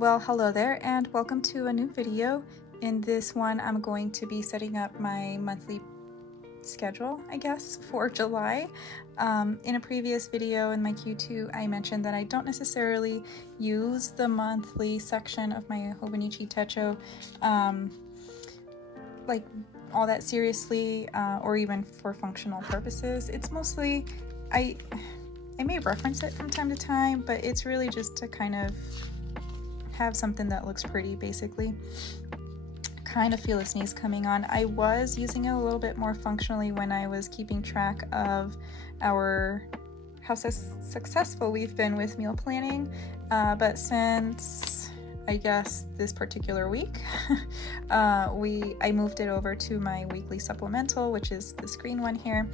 Well, hello there and welcome to a new video. In this one, I'm going to be setting up my monthly schedule, I guess, for July. In a previous video in my Q2, I mentioned that I don't necessarily use the monthly section of my Hobonichi Techo like all that seriously or even for functional purposes. It's mostly, I may reference it from time to time, but it's really just to kind of have something that looks pretty, basically. Kind of feel a sneeze coming on. I was using it a little bit more functionally when I was keeping track of how successful we've been with meal planning, but since I guess this particular week I moved it over to my weekly supplemental, which is this green one here.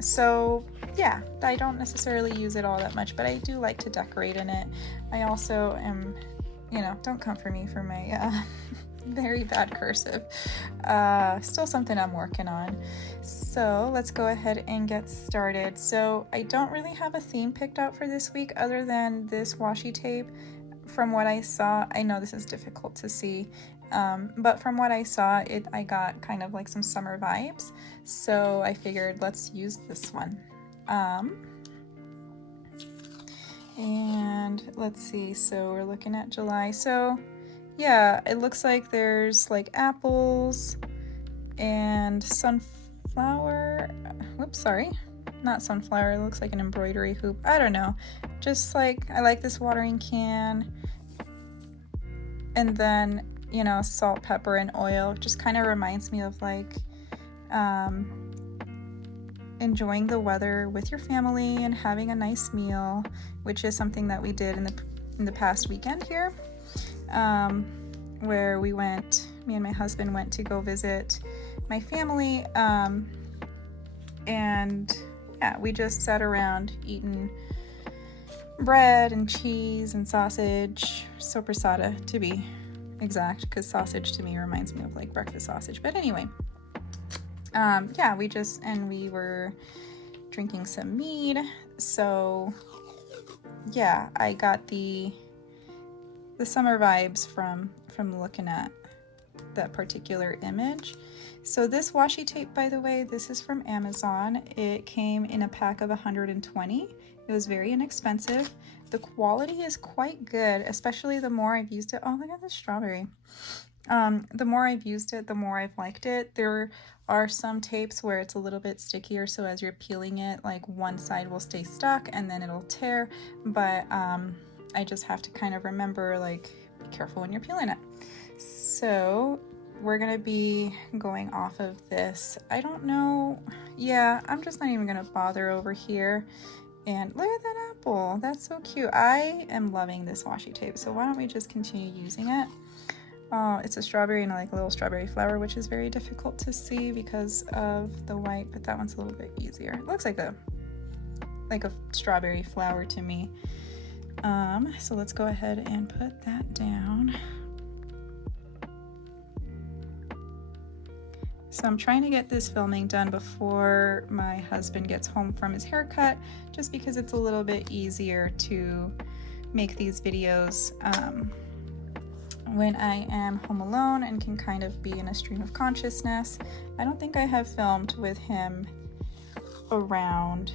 So yeah, I don't necessarily use it all that much, but I do like to decorate in it. I also am, don't come for me for my very bad cursive. Still something I'm working on. So let's go ahead and get started. So I don't really have a theme picked out for this week other than this washi tape. From what I saw, I know this is difficult to see, but from what I saw, I got kind of like some summer vibes, so I figured let's use this one. And let's see, so we're looking at July. So yeah, it looks like there's like apples and sunflower, whoops, sorry, not sunflower, it looks like an embroidery hoop. I don't know, just like, I like this watering can. And then, salt, pepper, and oil just kind of reminds me of like enjoying the weather with your family and having a nice meal, which is something that we did in the past weekend here, where me and my husband went to go visit my family, and yeah, we just sat around eating bread and cheese and sausage, soppressata to be exact, because sausage to me reminds me of like breakfast sausage. But anyway, yeah, we were drinking some mead. So yeah, I got the summer vibes from looking at that particular image. So this washi tape, by the way, this is from Amazon. It came in a pack of 120. It was very inexpensive. The quality is quite good, especially the more I've used it. Oh, look at this strawberry. The more I've used it, the more I've liked it. There are some tapes where it's a little bit stickier, so as you're peeling it, like one side will stay stuck and then it'll tear. But I just have to kind of remember, like, be careful when you're peeling it. So we're gonna be going off of this. I don't know. Yeah, I'm just not even gonna bother over here. And look at that apple. That's so cute. I am loving this washi tape. So why don't we just continue using it? Oh, it's a strawberry and like a little strawberry flower, which is very difficult to see because of the white, but that one's a little bit easier. It looks like a strawberry flower to me. So let's go ahead and put that down. So I'm trying to get this filming done before my husband gets home from his haircut, just because it's a little bit easier to make these videos when I am home alone and can kind of be in a stream of consciousness. I don't think I have filmed with him around.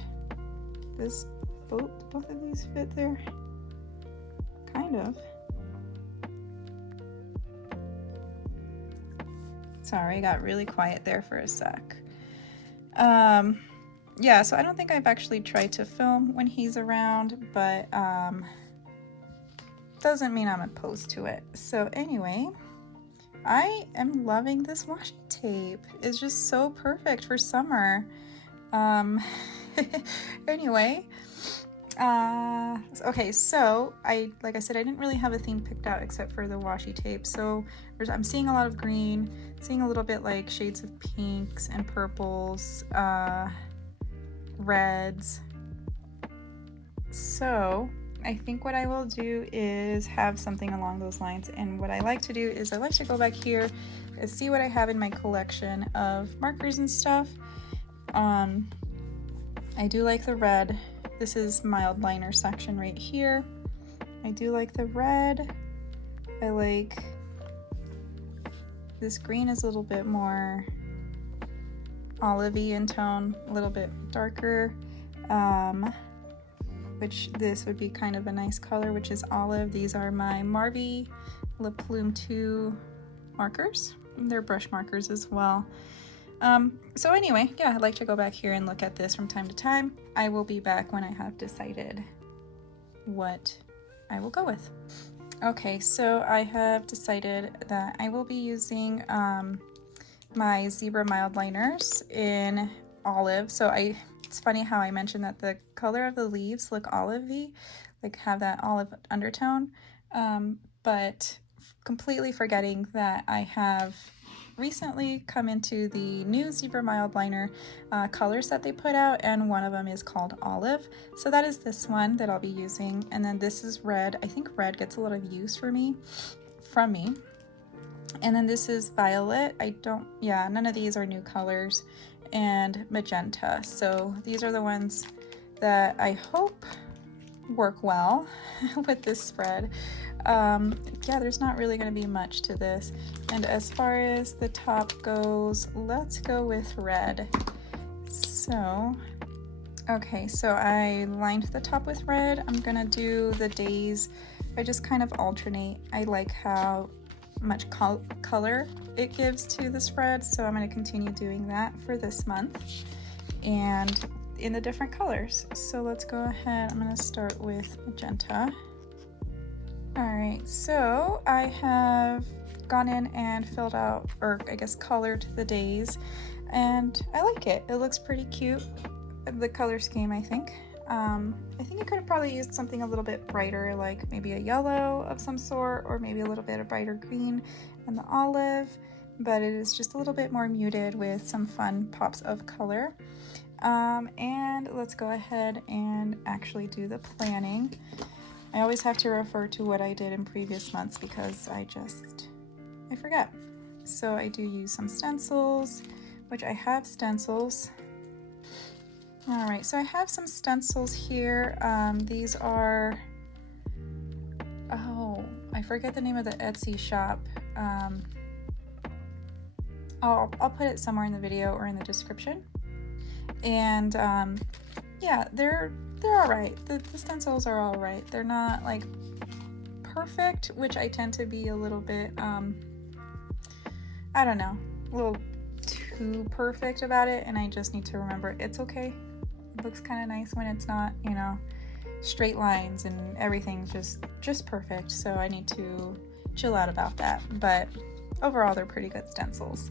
Does both of these fit there? Kind of. Sorry, I got really quiet there for a sec. Yeah, so I don't think I've actually tried to film when he's around, but doesn't mean I'm opposed to it. So anyway, I am loving this washi tape. It's just so perfect for summer. Anyway, okay, so like I said, I didn't really have a theme picked out except for the washi tape. So I'm seeing a lot of green, seeing a little bit like shades of pinks and purples, reds. So I think what I will do is have something along those lines. And what I like to do is I like to go back here and see what I have in my collection of markers and stuff. I do like the red. This is mild liner section right here. I do like the red. I like this green is a little bit more olivey in tone, a little bit darker, which this would be kind of a nice color, which is olive. These are my Marvy Le Plume 2 markers. They're brush markers as well. So anyway, yeah, I'd like to go back here and look at this from time to time. I will be back when I have decided what I will go with. Okay, so I have decided that I will be using my Zebra Mild Liners in olive. So it's funny how I mentioned that the color of the leaves look olivey, like have that olive undertone, but completely forgetting that I have recently come into the new Zebra Mild Liner colors that they put out, and one of them is called Olive. So that is this one that I'll be using, and then this is red. I think red gets a lot of use from me. And then this is Violet. None of these are new colors, and Magenta. So these are the ones that I hope work well with this spread. Yeah, there's not really going to be much to this. And as far as the top goes, let's go with red. So, okay, so I lined the top with red. I'm going to do the days. I just kind of alternate. I like how much color it gives to the spread, so I'm going to continue doing that for this month and in the different colors. So let's go ahead. I'm going to start with magenta. Alright, so I have gone in and filled out, or I guess colored the days, and I like it. It looks pretty cute, the color scheme, I think. I think I could have probably used something a little bit brighter, like maybe a yellow of some sort, or maybe a little bit of brighter green and the olive, but it is just a little bit more muted with some fun pops of color. And let's go ahead and actually do the planning. I always have to refer to what I did in previous months because I forget. So I do use some stencils, which I have stencils. All right, so I have some stencils here. These are, oh, I forget the name of the Etsy shop. I'll put it somewhere in the video or in the description. And yeah, they're all right. The stencils are all right. They're not like perfect, which I tend to be a little bit, I don't know, a little too perfect about it, and I just need to remember it's okay. It looks kind of nice when it's not, you know, straight lines and everything's just perfect. So I need to chill out about that. But overall, they're pretty good stencils.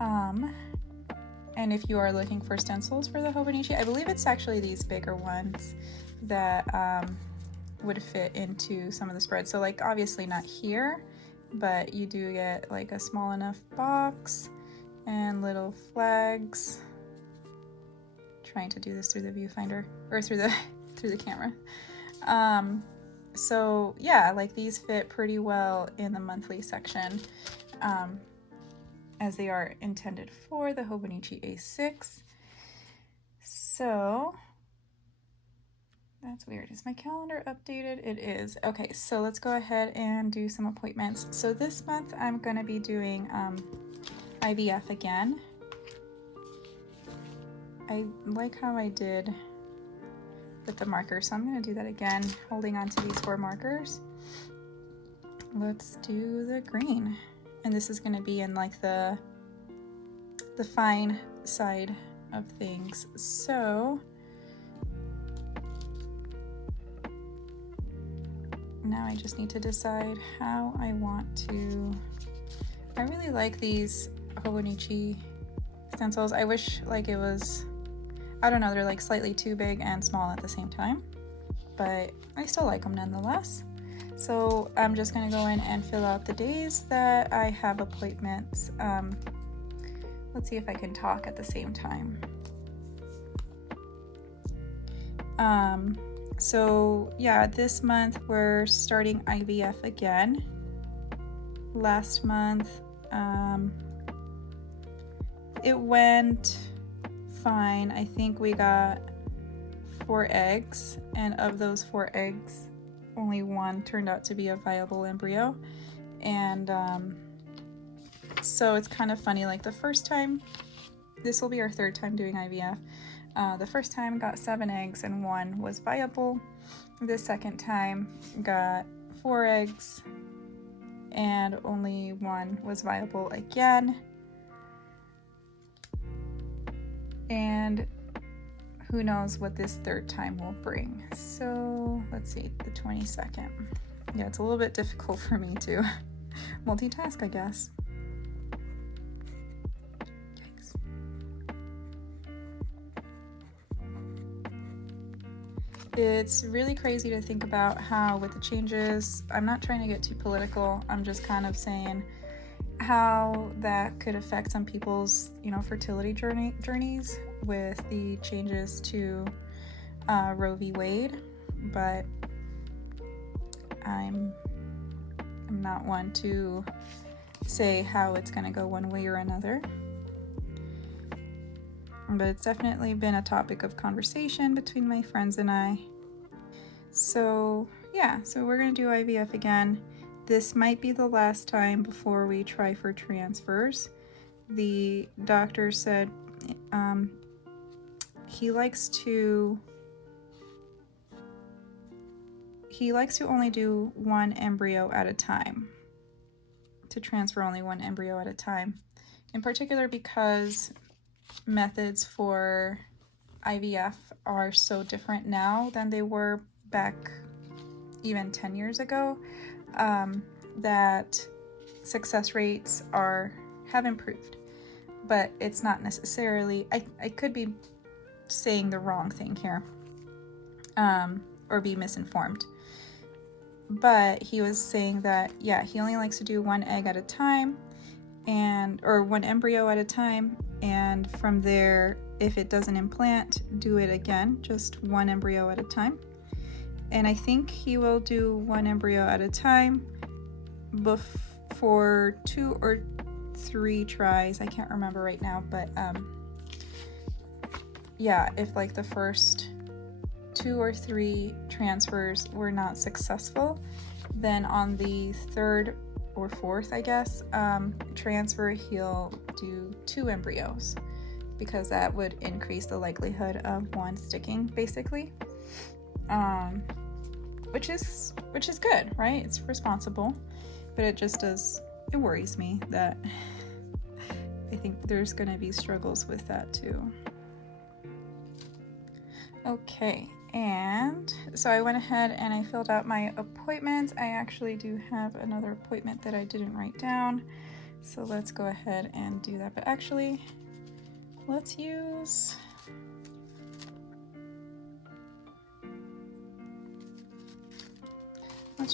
And if you are looking for stencils for the Hobonichi, I believe it's actually these bigger ones that would fit into some of the spreads. So like obviously not here, but you do get like a small enough box and little flags. Trying to do this through the viewfinder or through the camera. So yeah, like these fit pretty well in the monthly section, as they are intended for the Hobonichi A6. So that's weird. Is my calendar updated? It is. Okay, so let's go ahead and do some appointments. So this month I'm gonna be doing IVF again. I like how I did with the marker, so I'm gonna do that again, holding on to these 4 markers. Let's do the green. And this is gonna be in like the fine side of things. So now I just need to decide how I want to, I really like these Hobonichi stencils. I wish like it was, I don't know, they're like slightly too big and small at the same time, but I still like them nonetheless. So I'm just gonna go in and fill out the days that I have appointments. Let's see if I can talk at the same time. So yeah, this month we're starting IVF again. Last month, it went fine. I think we got 4 eggs, and of those 4 eggs, only one turned out to be a viable embryo. And so it's kind of funny, like the first time, this will be our third time doing IVF. The first time got 7 eggs and 1 was viable. The second time got 4 eggs and only 1 was viable again. And who knows what this third time will bring. So let's see, the 22nd. Yeah, it's a little bit difficult for me to multitask, I guess. Yikes. It's really crazy to think about how with the changes, I'm not trying to get too political, I'm just kind of saying how that could affect some people's, fertility journeys with the changes to Roe v. Wade, but I'm not one to say how it's going to go one way or another. But it's definitely been a topic of conversation between my friends and I. So yeah, so we're going to do IVF again. This might be the last time before we try for transfers. The doctor said he likes to only do 1 embryo at a time, to transfer only 1 embryo at a time, in particular because methods for IVF are so different now than they were back even 10 years ago, that success rates have improved, but it's not necessarily, I could be saying the wrong thing here, or be misinformed, but he was saying that, yeah, he only likes to do 1 egg at a time, or 1 embryo at a time, and from there, if it doesn't implant, do it again, just 1 embryo at a time. And I think he will do 1 embryo at a time for 2 or 3 tries. I can't remember right now, but yeah, if like the first 2 or 3 transfers were not successful, then on the 3rd or 4th, I guess, transfer, he'll do 2 embryos, because that would increase the likelihood of 1 sticking, basically. Which is good, right? It's responsible, but it worries me that I think there's gonna be struggles with that too. Okay, and so I went ahead and I filled out my appointments. I actually do have another appointment that I didn't write down, so let's go ahead and do that. But actually, let's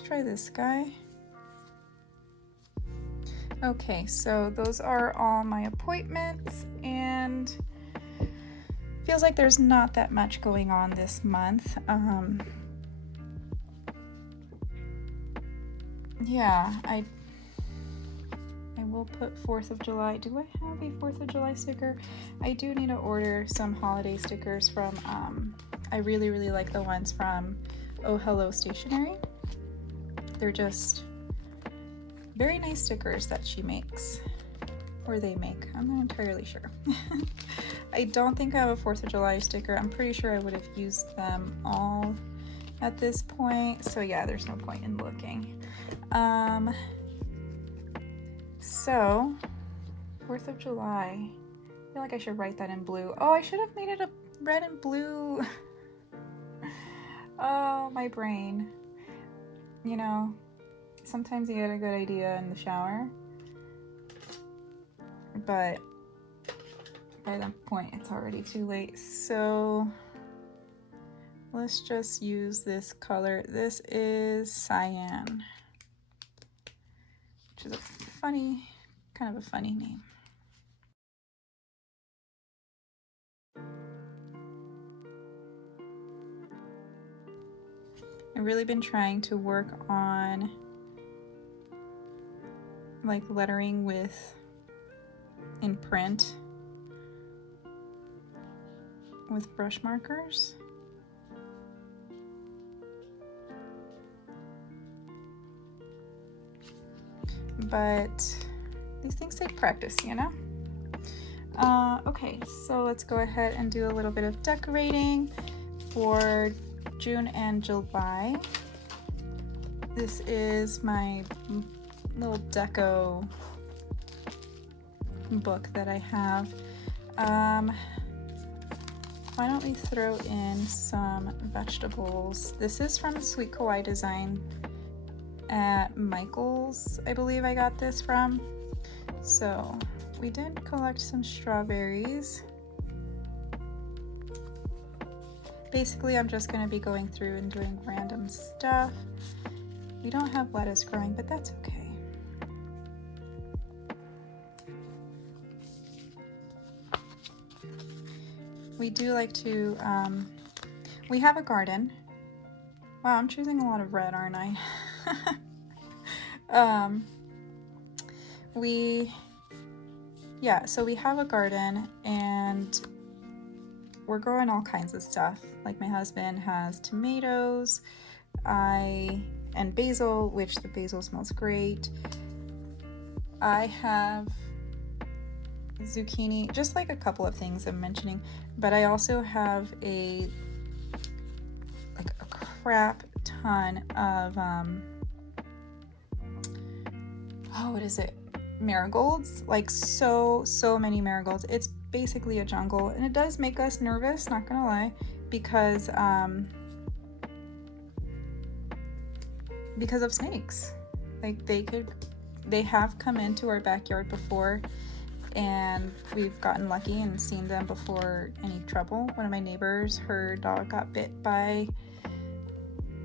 try this guy. Okay, so those are all my appointments, and feels like there's not that much going on this month. Yeah, I will put 4th of July. Do I have a 4th of July sticker? I do need to order some holiday stickers from, I really, really like the ones from Oh Hello Stationery. They're just very nice stickers that she makes, or they make. I'm not entirely sure. I don't think I have a 4th of July sticker. I'm pretty sure I would have used them all at this point. So yeah, there's no point in looking. So 4th of July. I feel like I should write that in blue. Oh, I should have made it a red and blue. Oh, my brain. Sometimes you get a good idea in the shower, but by that point it's already too late. So let's just use this color. This is cyan, which is kind of a funny name. I've really been trying to work on like lettering in print with brush markers. but these things take practice, you know? Okay, so let's go ahead and do a little bit of decorating for June and July. This is my little deco book that I have. Why don't we throw in some vegetables? This is from Sweet Kawaii Design at Michael's, I believe I got this from. So we did collect some strawberries. Basically, I'm just going to be going through and doing random stuff. We don't have lettuce growing, but that's okay. We do like to, we have a garden. Wow, I'm choosing a lot of red, aren't I? So we have a garden and we're growing all kinds of stuff. Like my husband has tomatoes, and basil, which the basil smells great. I have zucchini, just like a couple of things I'm mentioning, but I also have a crap ton of what is it, marigolds, like so many marigolds. It's basically a jungle, and it does make us nervous, not gonna lie, because of snakes. Like they have come into our backyard before, and we've gotten lucky and seen them before any trouble. One of my neighbors, her dog got bit by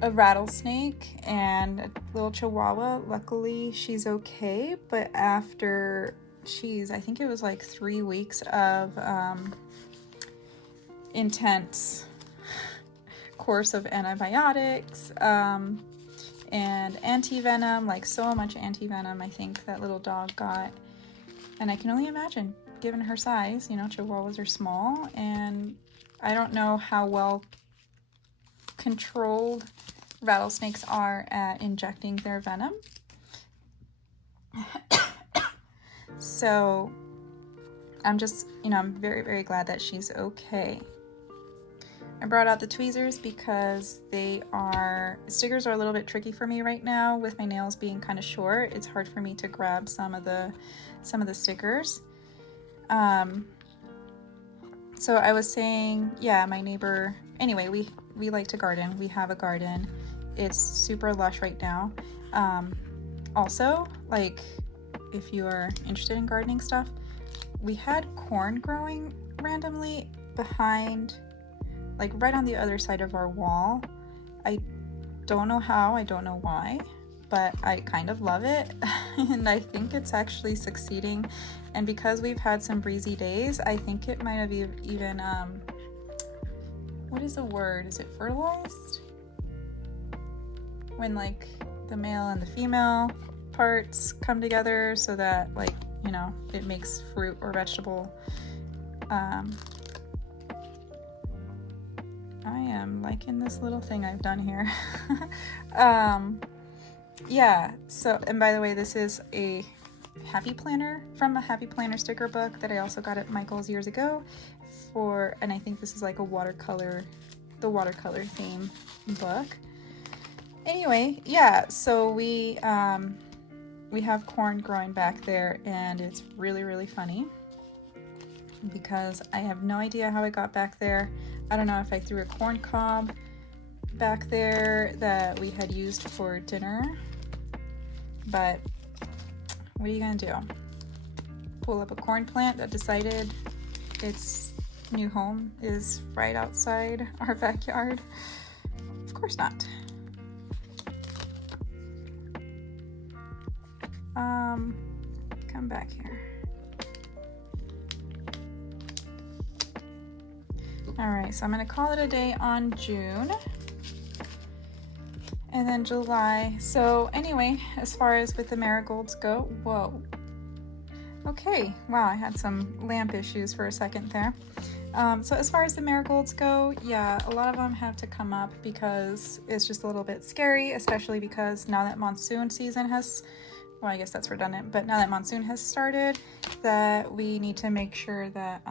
a rattlesnake and a little chihuahua. Luckily she's okay, but after I think it was like 3 weeks of intense course of antibiotics and anti-venom, like so much anti-venom I think that little dog got. And I can only imagine, given her size, you know, chihuahuas are small, and I don't know how well controlled rattlesnakes are at injecting their venom. So I'm just, I'm very, very glad that she's okay. I brought out the tweezers because stickers are a little bit tricky for me right now with my nails being kind of short. It's hard for me to grab some of the stickers. So I was saying, yeah, my neighbor, anyway, we like to garden. We have a garden. It's super lush right now. Also, like, if you are interested in gardening stuff, we had corn growing randomly behind, like right on the other side of our wall. I don't know how, I don't know why, but I kind of love it. And I think it's actually succeeding. And because we've had some breezy days, I think it might have even, what is the word? Is it fertilized? When like the male and the female parts come together so that, like, it makes fruit or vegetable. I am liking this little thing I've done here. Yeah, so, and by the way, this is a Happy Planner from a Happy Planner sticker book that I also got at Michael's years ago and I think this is like the watercolor theme book. Anyway, yeah, so we have corn growing back there, and it's really, really funny because I have no idea how it got back there. I don't know if I threw a corn cob back there that we had used for dinner, but what are you gonna do? Pull up a corn plant that decided its new home is right outside our backyard? Of course not. Come back here. All right, so I'm gonna call it a day on June. And then July. So anyway, as far as with the marigolds go, whoa. Okay, wow, I had some lamp issues for a second there. So as far as the marigolds go, yeah, a lot of them have to come up because it's just a little bit scary, especially because now that monsoon season has well, I guess that's redundant, but now that monsoon has started, that we need to make sure that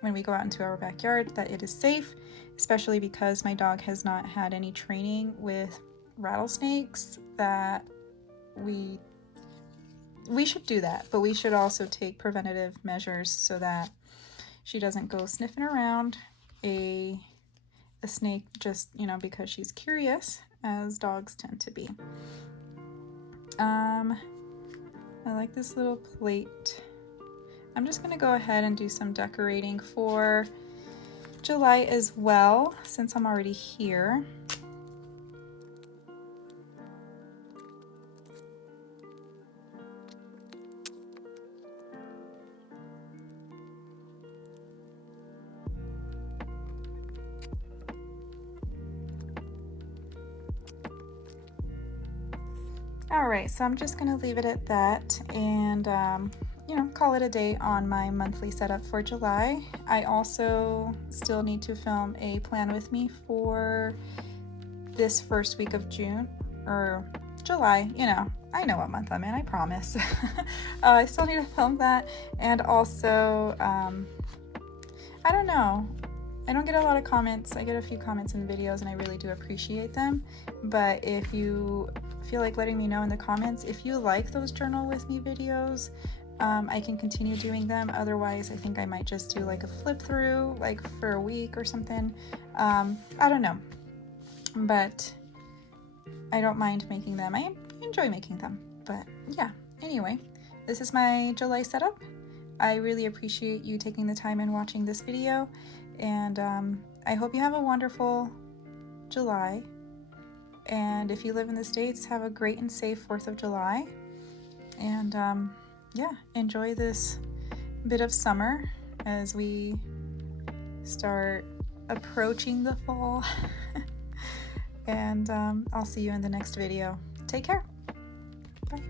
when we go out into our backyard that it is safe, especially because my dog has not had any training with rattlesnakes. That we should do that, but we should also take preventative measures so that she doesn't go sniffing around a snake just, you know, because she's curious, as dogs tend to be. I like this little plate. I'm just gonna go ahead and do some decorating for July as well, since I'm already here. All right, so I'm just gonna leave it at that and you know, call it a day on my monthly setup for July. I also still need to film a plan with me for this first week of June or July. You know, I know what month I'm in, I promise. I still need to film that, and also I don't know, I don't get a lot of comments. I get a few comments in videos and I really do appreciate them, but if you feel like letting me know in the comments if you like those journal with me videos, I can continue doing them. Otherwise, I think I might just do like a flip through, like for a week or something. I don't know, but I don't mind making them. I enjoy making them, but yeah. Anyway, this is my July setup. I really appreciate you taking the time and watching this video, and I hope you have a wonderful July. And if you live in the States, have a great and safe 4th of July. And yeah, enjoy this bit of summer as we start approaching the fall. And I'll see you in the next video. Take care. Bye.